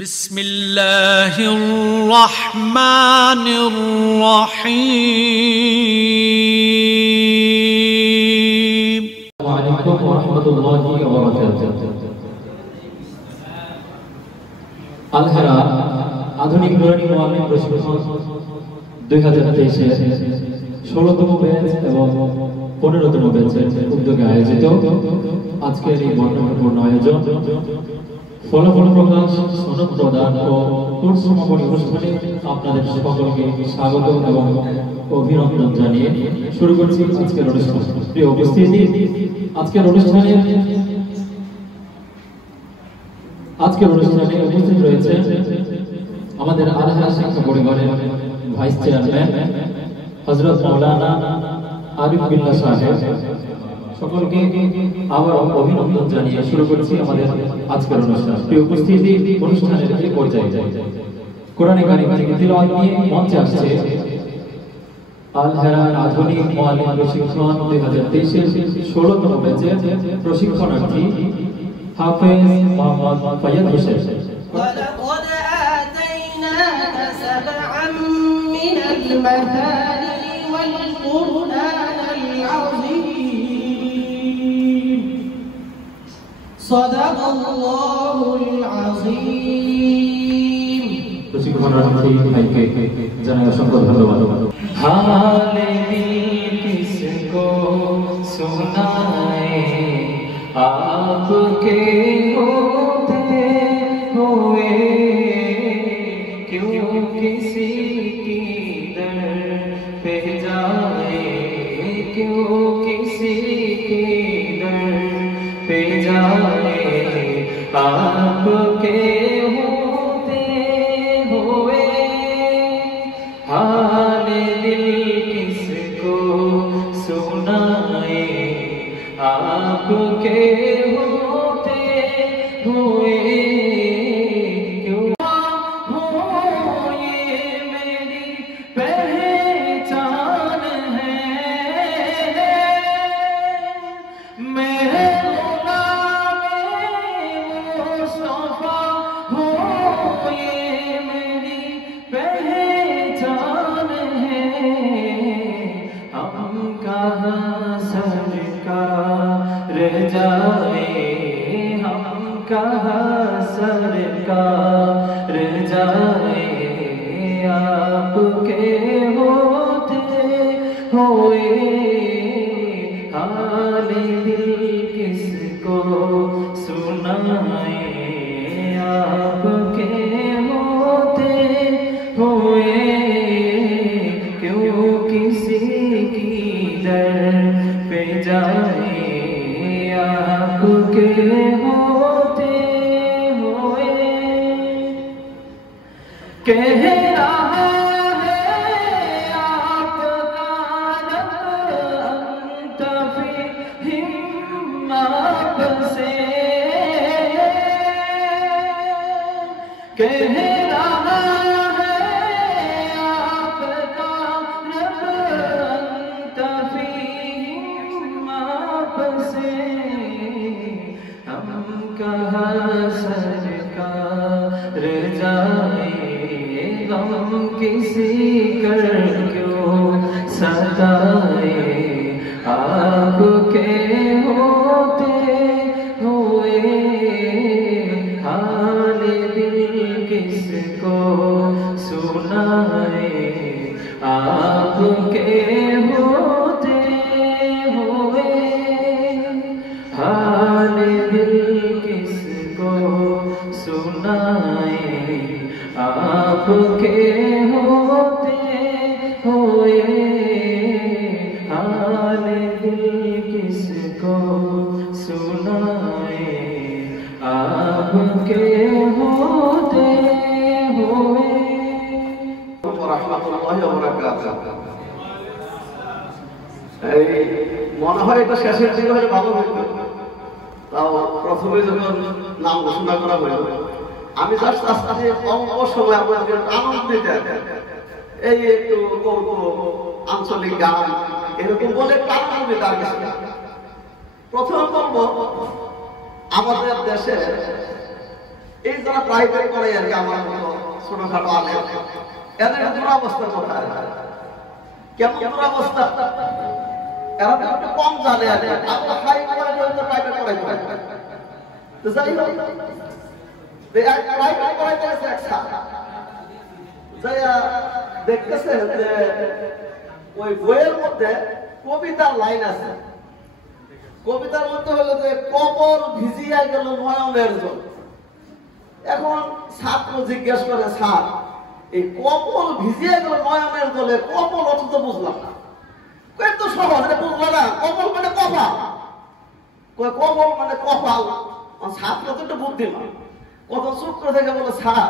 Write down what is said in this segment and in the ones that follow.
بسم الله الرحمن الرحيم. وعليكم ورحمة الله وبركاته. আলহারা আধুনিক নুরানি মুআল্লিম প্রশিক্ষণ 2023 16তম ব্যাচ এবং 15তম ব্যাচের উদ্যোগে আয়োজিত আজকের এই বর্ণনাপূর্ণ আয়োজন ফলাফল প্রকাশ, সনদ প্রদান ও কোর্স সমাপনী অনুষ্ঠানে আপনাদের সকলকে স্বাগত এবং অভিনন্দন জানিয়ে শুরু করছি আজকের অনুষ্ঠান। প্রিয় উপস্থিতি, আজকের অনুষ্ঠানে উপস্থিত রয়েছে আমাদের আলহারা শিক্ষা পরিবারের ভাইস চেয়ারম্যান হযরত মাওলানা আরিফ বিল্লাহ সাহেব। সকলকে আবার অভিনন্দন জানিয়ে শুরু করছি আমাদের আজকের অনুষ্ঠান। প্রিয় উপস্থিতি, অনুষ্ঠানের এই পর্যায়ে কোরআনে কারিম থেকে তিলাওয়াত নিয়ে মঞ্চে আসছে আলহারা আধুনিক মুআল্লিম প্রশিক্ষণ 2023 16তম ব্যাচের প্রশিক্ষণার্থী হাফেজ মোহাম্মদ ফাইয়াদ হোসেন। ولقد آتيناك سبعا من المثاني والقرآن العظيم صدق الله العظيم। প্রশিক্ষণার্থী ভাইকে জানাই অসংখ্য ধন্যবাদ। হালে কিসকো সুনায়ে आपके होते हुए क्यों किसी की दर पे जाए, क्यों किसी की दर पे जाए, आपके होते हुए हाल दिल किसको सुनाए, आपके होते हुए क्यों हो ये मेरी पहचान है, मैं मुस्तफा हो ये मेरी पहचान है, हम कहाँ सरकार जाए, हम कहाँ सरकार जाए, आपके होते हुए हाल दिल किसको सुनाए, आपके होते हुए क्यों किसी की दर पे जाए, आपके होते हुए कह रहा है आपका रब अंत फीहिम आपसे, कह रहा है आपका रब अंत फीहिम आपसे, हम कहाँ सरकार जाए, हम किसी कर क्यों सताए, आपके होते हुए हाल दिल किसको सुनाए, आपके होते हुए हाल दिल किसको सुनाए, आपके होते हुए हाल दिल किसको सुनाए, आपके होते हुए। রাহমাতুল্লাহি ওয়া বারাকাতুহু। এই মনে হয় এটা শেষের দিকে হলে ভালো হতো, তাও প্রথমে যখন নাম ঘোষণা করা হলো আমি জাস্ট আজকে অল্প সময় আপনাদের আনন্দ দিতে এই একটু কৌতুক আঞ্চলিক গান এরকম বলে আনন্দ দিতে আসছি। প্রথম বলবো আমাদের দেশে এই যারা প্রাইভেট করে আর কি আমার মতো ছোটখাটো আলে এদের দুরবস্থা কোথায়? কেমন দুরবস্থা? এরা তো একটু কম জানে আর আমরা হাই কোয়ালিটির প্রাইভেট পড়াই তো যাই হোক এক প্রাইভেট পড়াইতে গেছে এক স্যার যাইয়া দেখতেছে যে ওই বইয়ের মধ্যে কবিতার লাইন আছে। কবিতার মধ্যে হলো যে কবর ভিজিয়া গেল নয়নের জল। এখন ছাত্র জিজ্ঞেস করে, স্যার এই কবর ভিজিয়া গেল নয়নের জলে, কবর অর্থ তো বুঝলাম না। তো সহজ, এটা বুঝলো না। কবর মানে কপাল, কবর মানে কপাল। ছাত্র তো একটু বুদ্ধিমান, কত সূত্র থেকে বলে, স্যার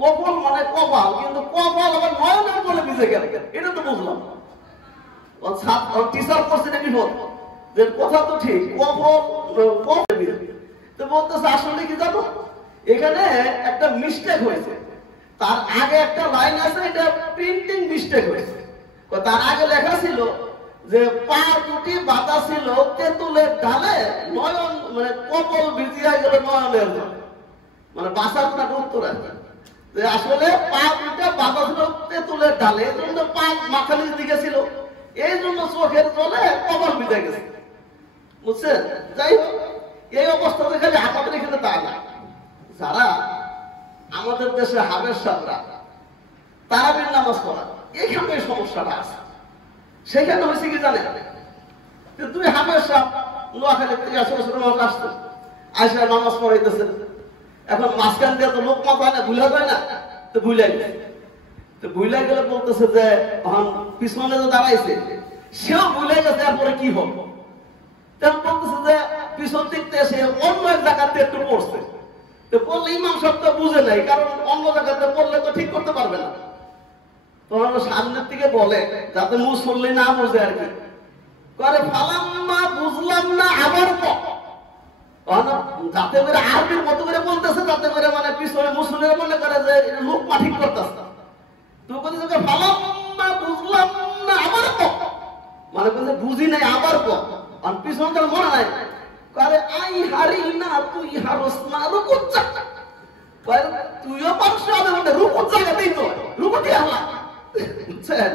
কপাল মানে কপাল, কিন্তু কপাল আবার নয়নের জলে ভিজে গেল, এটা তো বুঝলাম। টিচার করছে নাকি বল যে কথা তো ঠিক, তো বলতেছে আসলে কি জানো, এখানে একটা মিস্টেক হয়েছে। তার আগে একটা লাইন আছে, এটা প্রিন্টিং মিস্টেক হয়েছে। তার আগে লেখা ছিল যে পা দুটি বাতা ছিল তেঁতুলের ডালে, নয়ন মানে কপাল ভিজিয়া গেল নয়নের জল, মানে বাসার একটা উত্তর আছে। আসলে পা দুটা বাতা ছিল তেঁতুলের ডালে, এই জন্য পা মাথানির দিকে ছিল, এই জন্য চোখের জলে কপাল ভিজে গেছে, বুঝছেন? যাই হোক, এই অবস্থা দেখে আমাদের এখানে তা না। যারা আমাদের দেশে হাবের সাহরা তারাবির নামাজ পড়া, এখানে এই সমস্যাটা আছে। সেখানে হয়েছে কি জানে, তুমি হাবের সাহ নোয়াখালী থেকে আসতে আইসা নামাজ পড়াইতেছে, এখন মাঝখান দিয়ে তো লোক মাথা না ভুলা যায় না, তো ভুলাই গেছে। তো ভুলে গেলে বলতেছে যে পিছনে যে দাঁড়াইছে সেও ভুলে গেছে, এরপরে কি হবে? তখন বলতেছে যে পিছন দিক থেকে সে অন্য এক জায়গাতে একটু পড়ছে, তো পড়লে ইমাম সাহেব তো বুঝে নাই, কারণ অন্য জায়গাতে পড়লে তো ঠিক করতে পারবে না। তখন সামনের থেকে বলে, যাতে মুসল্লি না বুঝে আর কি করে, ফালাম্মা বুঝলাম না আবার যাতে করে আরবির মতো করে বলতেছে, যাতে করে মানে পিছনে মুসল্লিরা মনে করে যে লোক মা ঠিক করতেছে। মানে বুঝি নাই আবার পিছনকার মনে নাই, আই হারি না তুই হারস না, তুইও পারছ রুকুর জায়গাতেই তো রুকুটি হালা, বুঝছেন?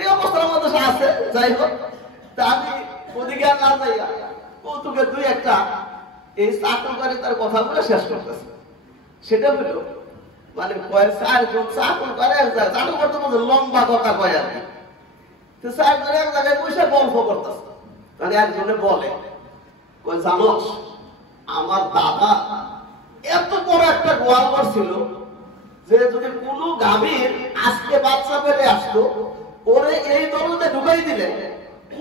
এই অবস্থার মধ্যে আছে। যাই হোক, আমি ওদিকে না যাইয়া কৌতুকে দুই একটা এই চাকরকারী তার কথা বলে শেষ করতেছে। সেটা হলো মানে চারজন চাকর করে এক জায়গায়, চাকর করতে বলছে লম্বা কথা কয় আর কি। তো চারজন এক জায়গায় বসে গল্প করতেছে, মানে একজনে বলে, জানোস আমার দাদা এত বড় একটা গোয়াল ঘর ছিল যে যদি কোনো গাভীর আজকে বাচ্চা পেলে আসতো, ওরে এই দরজাতে ঢুকাই দিলে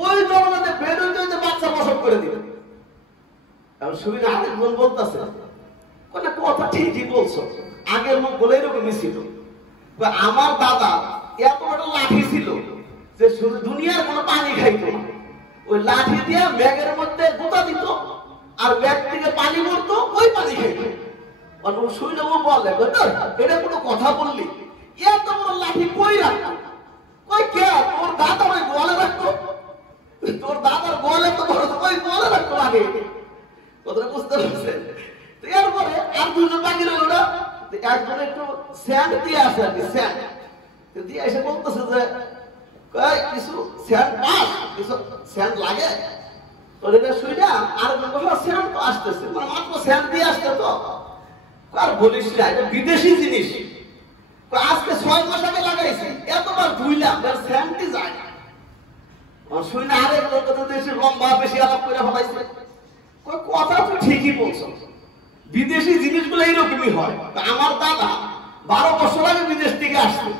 ওই দরজাতে বেরোতে বাচ্চা প্রসব করে দিবে। এখন সুবিধা আরেকজন বলতেছে, কথা ঠিকই বলছো, আগের লোক বলে এরকমই ছিল। আমার দাদা এত বড় লাঠি ছিল যে শুধু দুনিয়ার কোনো পানি খাইতো না, ওই লাঠি দিয়ে ব্যাগের মধ্যে গোতা দিত, আর ব্যাগ থেকে পানি পড়তো, ওই পানি খাইতো। শুনে ও বলে, এটা কোনো কথা বললি, এত বড় লাঠি কই রাখতো? কই কে? তোর দাদা ওই গোয়ালে রাখতো, তোর দাদার গোয়ালে তো ওই গোয়ালে রাখতো আগে। কথাটা বুঝতে পারছেন? এরপরে আর দুজন বাকি রইল না, একজন একটু স্যান্ড দিয়ে আসে আর কি, স্যান্ড দিয়ে এসে বলতেছে যে কিছু স্যান্ড পাস, কিছু স্যান্ড লাগে। শুই না আর স্যান্ড তো আসতেছে, মানে মাত্র স্যান্ড দিয়ে আসতে তো আর বলিস না, এটা বিদেশি জিনিস, আজকে 6 মাস আগে লাগাইছি, এতবার ধুইলাম স্যান্ডই যায় না। শুই না আরেক লোক দেশে লম্বা বেশি আলাপ করে ফেলাইছে। কথা তো ঠিকই বলছো, বিদেশি জিনিসগুলো এইরকমই হয়। আমার দাদা 12 বছর আগে বিদেশ থেকে আসলো,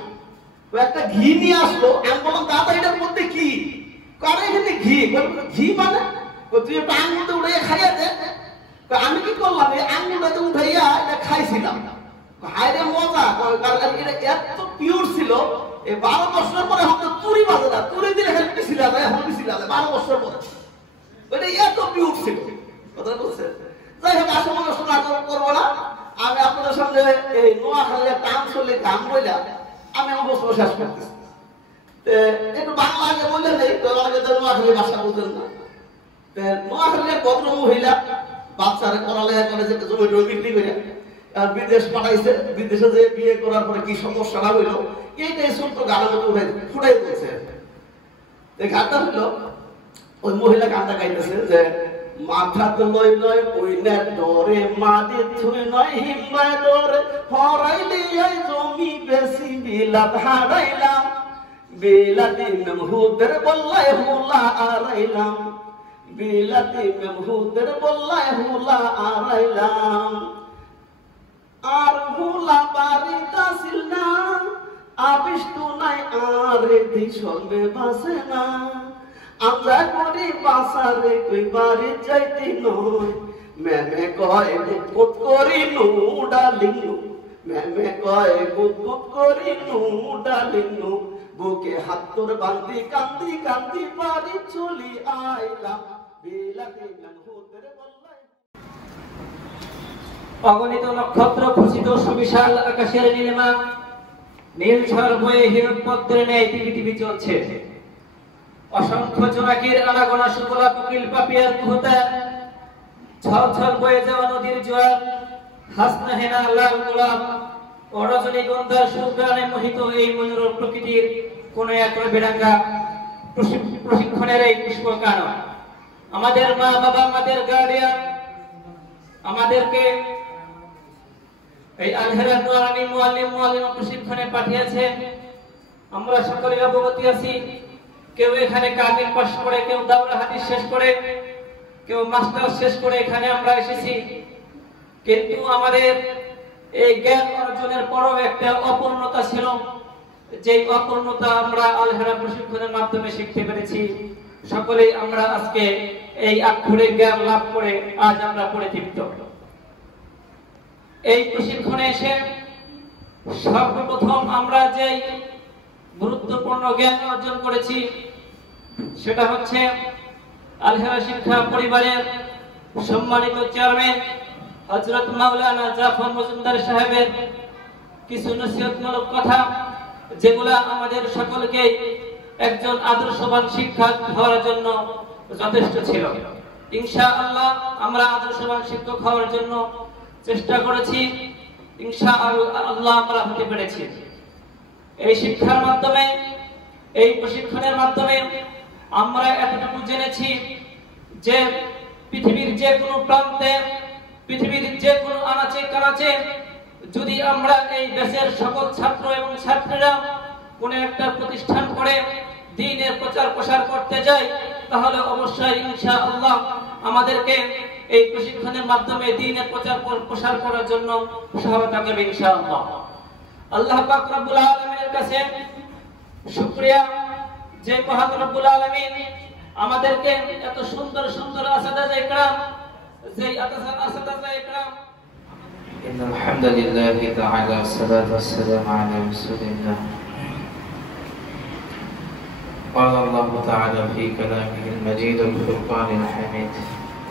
একটা ঘি নিয়ে আসলো, আমি বললাম দাদা এটার মধ্যে কি? এখানে ঘি। ঘি মানে তুই একটা আঙুলটা উড়ে খাইয়া দে। আমি কি করলাম, এই আঙুলটাতে উঠাইয়া এটা খাইছিলাম, হাইরে মজা, কারণ এটা এত পিওর ছিল। এই 12 বছর পরে হয়তো তুরি বাজে না, তুরি দিলে খালি পিছিলা যায়, এখন পিছিলা যায় 12 বছর পরে, ওইটা এত পিওর ছিল। কথা বলছে। যাই হোক, আসলে শোনা করবো না, আমি আপনাদের সামনে এই নোয়াখালী একটা আঞ্চলিক গান বইলা আমি আমার বছর শেষ করতেছি। একটু বাংলা আগে বলে নেই, আগে তো নোয়াখালী ভাষা বুঝলেন না। নোয়াখালীর ভদ্র মহিলা বাচ্চারা পড়ালেখা করে, যে জমি টমি বিক্রি করে বিদেশ পাঠাইছে, বিদেশে যে বিয়ে করার পরে কি সমস্যাটা হইলো এইটাই ছোট্ট গানের মধ্যে ফুটাই দিয়েছে। এই গানটা হইলো ওই মহিলা গানটা গাইতেছে যে মাথা তো লই লই কইনা ডরে মাদি থুই নয় হিম্মায় ডরে হরাইলি এই জমি বেশি বিলাত হারাইলাম বিলাতি মেমহুদের বল্লাই হুলা আরাইলাম বিলাতি মেমহুদের বল্লাই হুলা আরাইলাম আর হুলা বাড়িটা ছিল না আবিষ্টু নাই আর দিশবে বাসে না আমরা করি বাসারে কই বাড়ি যাইতে নয় মেমে কয় গুদ করি নু ডালিনু মেমে কয় গুদ করি নু ডালিনু বুকে হাত তোর বান্দি কান্দি কান্দি বাড়ি চলি আইলাম বিলাতে মেমহুদের বল্লাই। অগণিত নক্ষত্র খচিত সুবিশাল আকাশের নীলিমা নীল ঝড় বয়ে হিরণ পদ্মের ন্যায় পৃথিবী চলছে। অসংখ্য জোনাকির আনাগোনা সুকলা কোকিল পাপিয়ার কুহুতা ঝল ঝল বয়ে যাওয়া নদীর জোয়ার হাসনা হেনা লাল গোলাপ ও রজনীগন্ধার সুরগানে মোহিত এই মনোরম প্রকৃতির কোন এক বেড়াঙ্গা প্রশিক্ষণের এই পুষ্পকানন আমাদের মা বাবা আমাদের গার্ডিয়ান আমাদেরকে এই আলহেরা নুরানি মুআল্লিম প্রশিক্ষণে পাঠিয়েছে। আমরা সকলে অবগত আছি, কেউ এখানে কামিল পাস করে, কেউ দাওরা হাদিস শেষ করে, কেউ মাস্টার শেষ করে এখানে আমরা এসেছি। কিন্তু আমাদের এই জ্ঞান অর্জনের পরও একটা অপূর্ণতা ছিল, যেই অপূর্ণতা আমরা আলহেরা প্রশিক্ষণের মাধ্যমে শিখতে পেরেছি। সকলেই আমরা আজকে এই আক্ষরিক জ্ঞান লাভ করে আজ আমরা পরিতৃপ্ত। এই প্রশিক্ষণে এসে সর্বপ্রথম আমরা যে গুরুত্বপূর্ণ জ্ঞান অর্জন করেছি সেটা হচ্ছে আলহেরা শিক্ষা পরিবারের সম্মানিত চেয়ারম্যান হযরত মাওলানা জাফর মজুমদার সাহেবের কিছু নসিহতমূলক কথা, যেগুলা আমাদের সকলকে একজন আদর্শবান শিক্ষক হওয়ার জন্য যথেষ্ট ছিল। ইনশাআল্লাহ আমরা আদর্শবান শিক্ষক হওয়ার জন্য চেষ্টা করেছি, ইনশাআল্লাহ আমরা হতে পেরেছি। এই শিক্ষার মাধ্যমে, এই প্রশিক্ষণের মাধ্যমে আমরা এতটুকু জেনেছি যে পৃথিবীর যে কোনো প্রান্তে, পৃথিবীর যে কোনো আনাচে কানাচে যদি আমরা এই দেশের সকল ছাত্র এবং ছাত্রীরা কোনো একটা প্রতিষ্ঠান করে দ্বীনের প্রচার প্রসার করতে যাই, তাহলে অবশ্যই ইনশাআল্লাহ আমাদেরকে এই প্রশিক্ষণের মাধ্যমে দ্বীনের প্রচার প্রসার করার জন্য সহায়তা করবে ইনশাআল্লাহ। আল্লাহ পাক রব্বুল আলামিনের কাছে শুকরিয়া যে মহান রব্বুল আলামিন আমাদেরকে এত সুন্দর সুন্দর আসাদায়ে ইকরাম, যে আসাদায়ে ইকরাম إن الحمد لله تعالى والصلاة والسلام على رسول الله. قال الله تعالى في كلامه المجيد والفرقان الحميد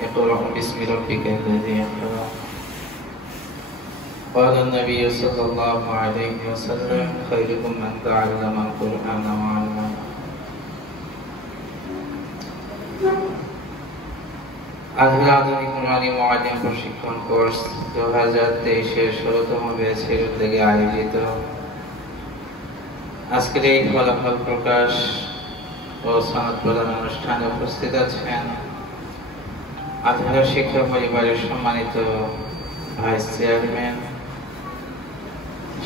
اقرأ باسم ربك الذي خلق. قال النبي صلى الله عليه وسلم خيركم من تعلم القرآن وعلمه. আলহেরা আধুনিক নুরানি মুআল্লিম প্রশিক্ষণ কোর্স 2023-এর 16তম ব্যাচের উদ্যোগে আয়োজিত আজকের এই ফলাফল প্রকাশ ও সনদ প্রদান অনুষ্ঠানে উপস্থিত আছেন আলহেরা শিক্ষা পরিবারের সম্মানিত ভাইস চেয়ারম্যান,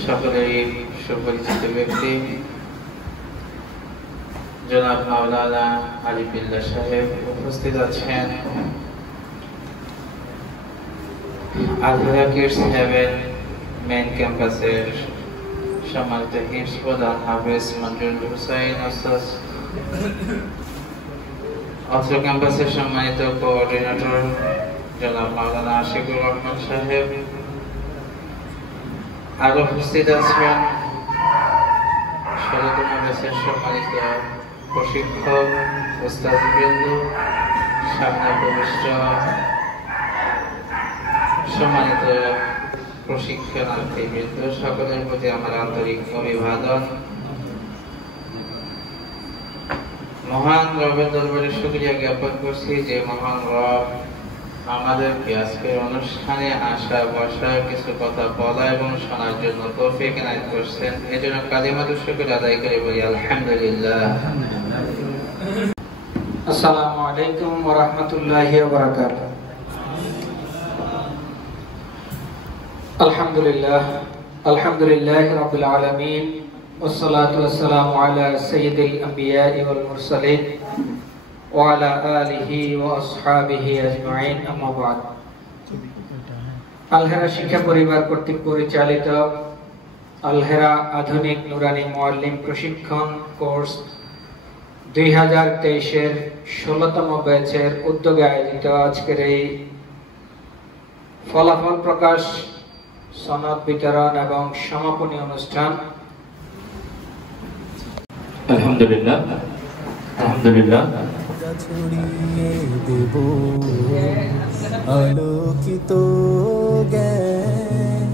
সকলেরই সুপরিচিত ব্যক্তি জনাব মাওলানা আরিফ বিল্লাহ সাহেব, উপস্থিত আছেন আলহেরা কিডস হেভেন মেইন ক্যাম্পাসের সম্মানিত হিফজ প্রধান হাফেজ মঞ্জুর হুসাইন ওস্তাদ, অত্র ক্যাম্পাসের সম্মানিত কোঅর্ডিনেটর জনাব মাওলানা আশিকুর রহমান সাহেব, আরো উপস্থিত আছেন 16তম ব্যাচের সম্মানিত প্রশিক্ষক ওস্তাদবৃন্দ, সামনে উপবিষ্ট সম্মানিত প্রশিক্ষণার্থীবৃন্দ, সকলের প্রতি আমার আন্তরিক অভিবাদন। মহান রবের দরবারে শুকরিয়া জ্ঞাপন করছি যে মহান রব আমাদেরকে আজকের অনুষ্ঠানে আসা বসা কিছু কথা বলা এবং শোনার জন্য তৌফিক এনায়েত করছেন। এজন্য কালিমাতুশ শুকর আদায় করে বলি আলহামদুলিল্লাহ। আসসালামু আলাইকুম ওয়া রাহমাতুল্লাহি ওয়া বারাকাতুহু। আলহামদুলিল্লাহি রাব্বিল আলামিন ওয়াসসালাতু ওয়াসসালামু আলা সাইয়্যিদিল আমবিয়া'i ওয়াল মুরসালিন ওয়া আলা আলিহি ওয়া আসহাবিহি আজমাইন, আম্মা বা'দ। আলহেরা শিক্ষা পরিবার কর্তৃক পরিচালিত আলহেরা আধুনিক নুরানি মুআল্লিম প্রশিক্ষণ কোর্স 2023-এর 16তম ব্যাচের উদ্যোগে আয়োজিত আজকের এই ফলাফল প্রকাশ, সনদ বিতরণ এবং সমাপনী অনুষ্ঠান আলহামদুলিল্লাহ আলহামদুলিল্লাহ ছড়িয়ে দেব আলোকিত জ্ঞান।